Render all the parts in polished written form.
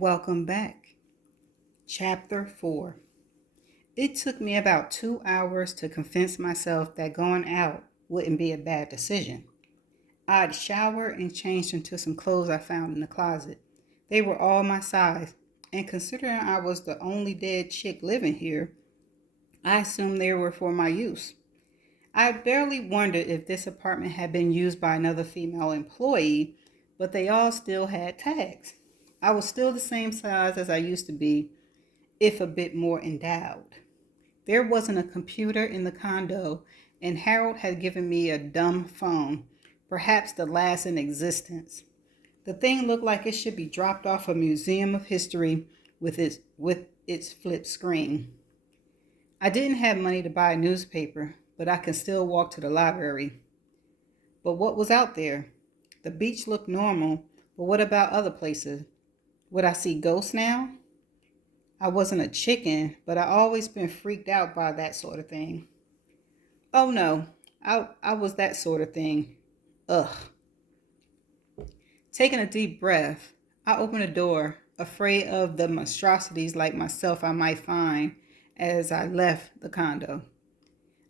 Welcome back. Chapter 4. It took me about 2 hours to convince myself that going out wouldn't be a bad decision. I'd showered and changed into some clothes I found in the closet. They were all my size, and considering I was the only dead chick living here, I assumed they were for my use. I barely wondered if this apartment had been used by another female employee, but they all still had tags. I was still the same size as I used to be, if a bit more endowed. There wasn't a computer in the condo, and Harold had given me a dumb phone, perhaps the last in existence. The thing looked like it should be dropped off a museum of history with its flip screen. I didn't have money to buy a newspaper, but I could still walk to the library. But what was out there? The beach looked normal, but what about other places? Would I see ghosts now? I wasn't a chicken, but I always been freaked out by that sort of thing. Oh no, I was that sort of thing. Ugh. Taking a deep breath, I opened the door, afraid of the monstrosities like myself I might find as I left the condo.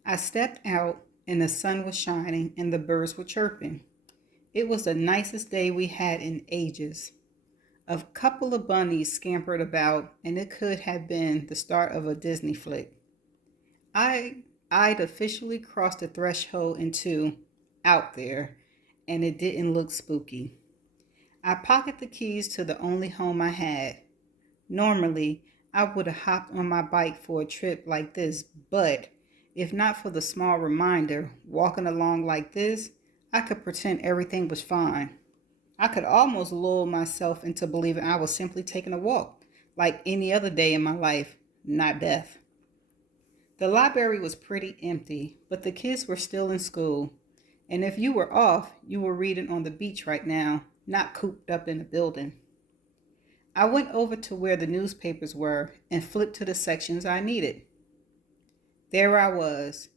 I stepped out, and the sun was shining and the birds were chirping. It was the nicest day we had in ages. A couple of bunnies scampered about, and it could have been the start of a Disney flick. I I'd officially crossed the threshold into out there, and it didn't look spooky. I pocketed the keys to the only home I had. Normally, I would have hopped on my bike for a trip like this, but if not for the small reminder, walking along like this, I could pretend everything was fine. I could almost lull myself into believing I was simply taking a walk, like any other day in my life, not death. The library was pretty empty, but the kids were still in school. And if you were off, you were reading on the beach right now, not cooped up in a building. I went over to where the newspapers were and flipped to the sections I needed. There I was.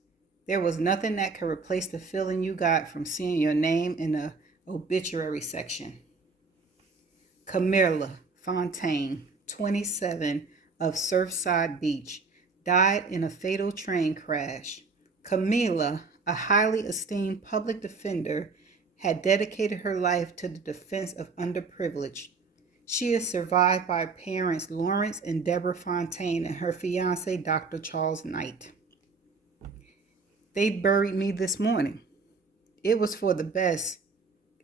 There was nothing that could replace the feeling you got from seeing your name in the obituary section. Camilla Fontaine, 27, of Surfside Beach, died in a fatal train crash. Camilla, a highly esteemed public defender, had dedicated her life to the defense of underprivileged. She is survived by parents Lawrence and Deborah Fontaine and her fiance, Dr. Charles Knight. They buried me this morning. It was for the best.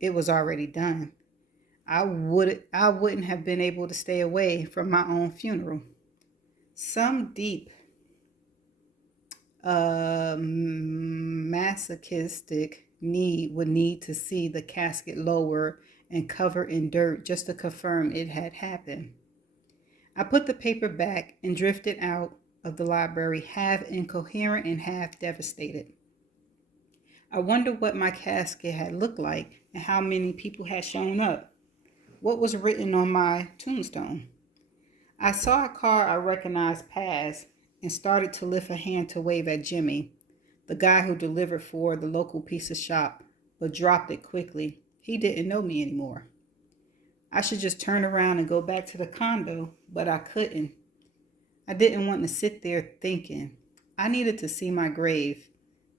It was already done. I wouldn't have been able to stay away from my own funeral. Some deep masochistic need would need to see the casket lowered and covered in dirt just to confirm it had happened. I put the paper back and drifted out of the library, half incoherent and half devastated. I wondered what my casket had looked like and how many people had shown up. What was written on my tombstone? I saw a car I recognized pass and started to lift a hand to wave at Jimmy, the guy who delivered for the local pizza shop, but dropped it quickly. He didn't know me anymore. I should just turn around and go back to the condo, but I couldn't. I didn't want to sit there thinking. I needed to see my grave.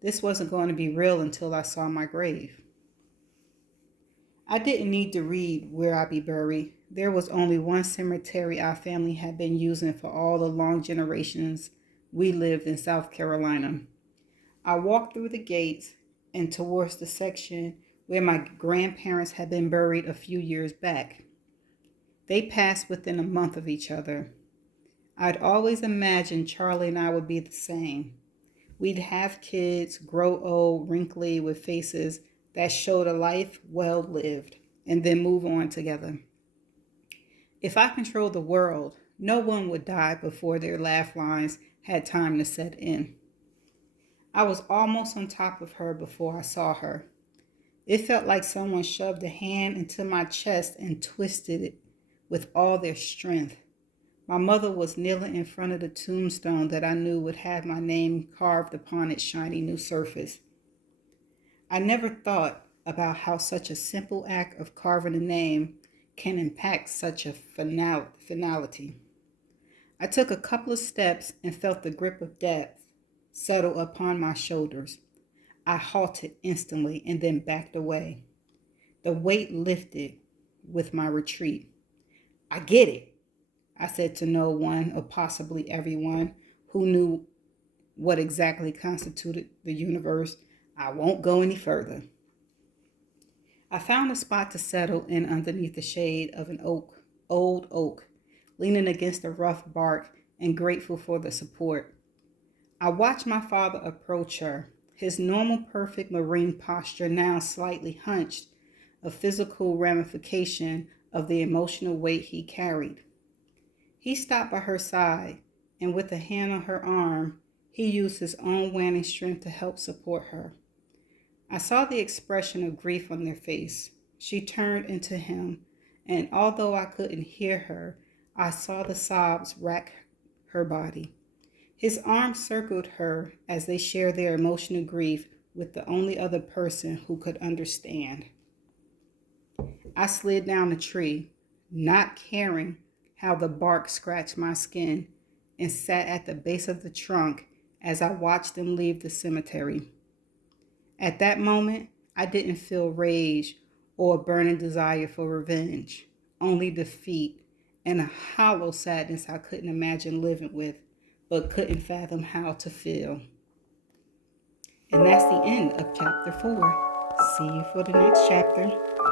This wasn't going to be real until I saw my grave. I didn't need to read where I'd be buried. There was only one cemetery our family had been using for all the long generations we lived in South Carolina. I walked through the gates and towards the section where my grandparents had been buried a few years back. They passed within a month of each other. I'd always imagined Charlie and I would be the same. We'd have kids, grow old, wrinkly, with faces that showed a life well lived, and then move on together. If I controlled the world, no one would die before their laugh lines had time to set in. I was almost on top of her before I saw her. It felt like someone shoved a hand into my chest and twisted it with all their strength. My mother was kneeling in front of the tombstone that I knew would have my name carved upon its shiny new surface. I never thought about how such a simple act of carving a name can impact such a finality. I took a couple of steps and felt the grip of death settle upon my shoulders. I halted instantly and then backed away. The weight lifted with my retreat. I get it, I said to no one, or possibly everyone, who knew what exactly constituted the universe. I won't go any further. I found a spot to settle in underneath the shade of an old oak, leaning against the rough bark and grateful for the support. I watched my father approach her, his normal perfect marine posture now slightly hunched, a physical ramification of the emotional weight he carried. He stopped by her side, and with a hand on her arm, he used his own waning strength to help support her. I saw the expression of grief on their face. She turned into him, and although I couldn't hear her, I saw the sobs rack her body. His arm circled her as they shared their emotional grief with the only other person who could understand. I slid down the tree, not caring how the bark scratched my skin, and sat at the base of the trunk as I watched them leave the cemetery. At that moment, I didn't feel rage or a burning desire for revenge, only defeat and a hollow sadness I couldn't imagine living with, but couldn't fathom how to feel. And that's the end of chapter 4. See you for the next chapter.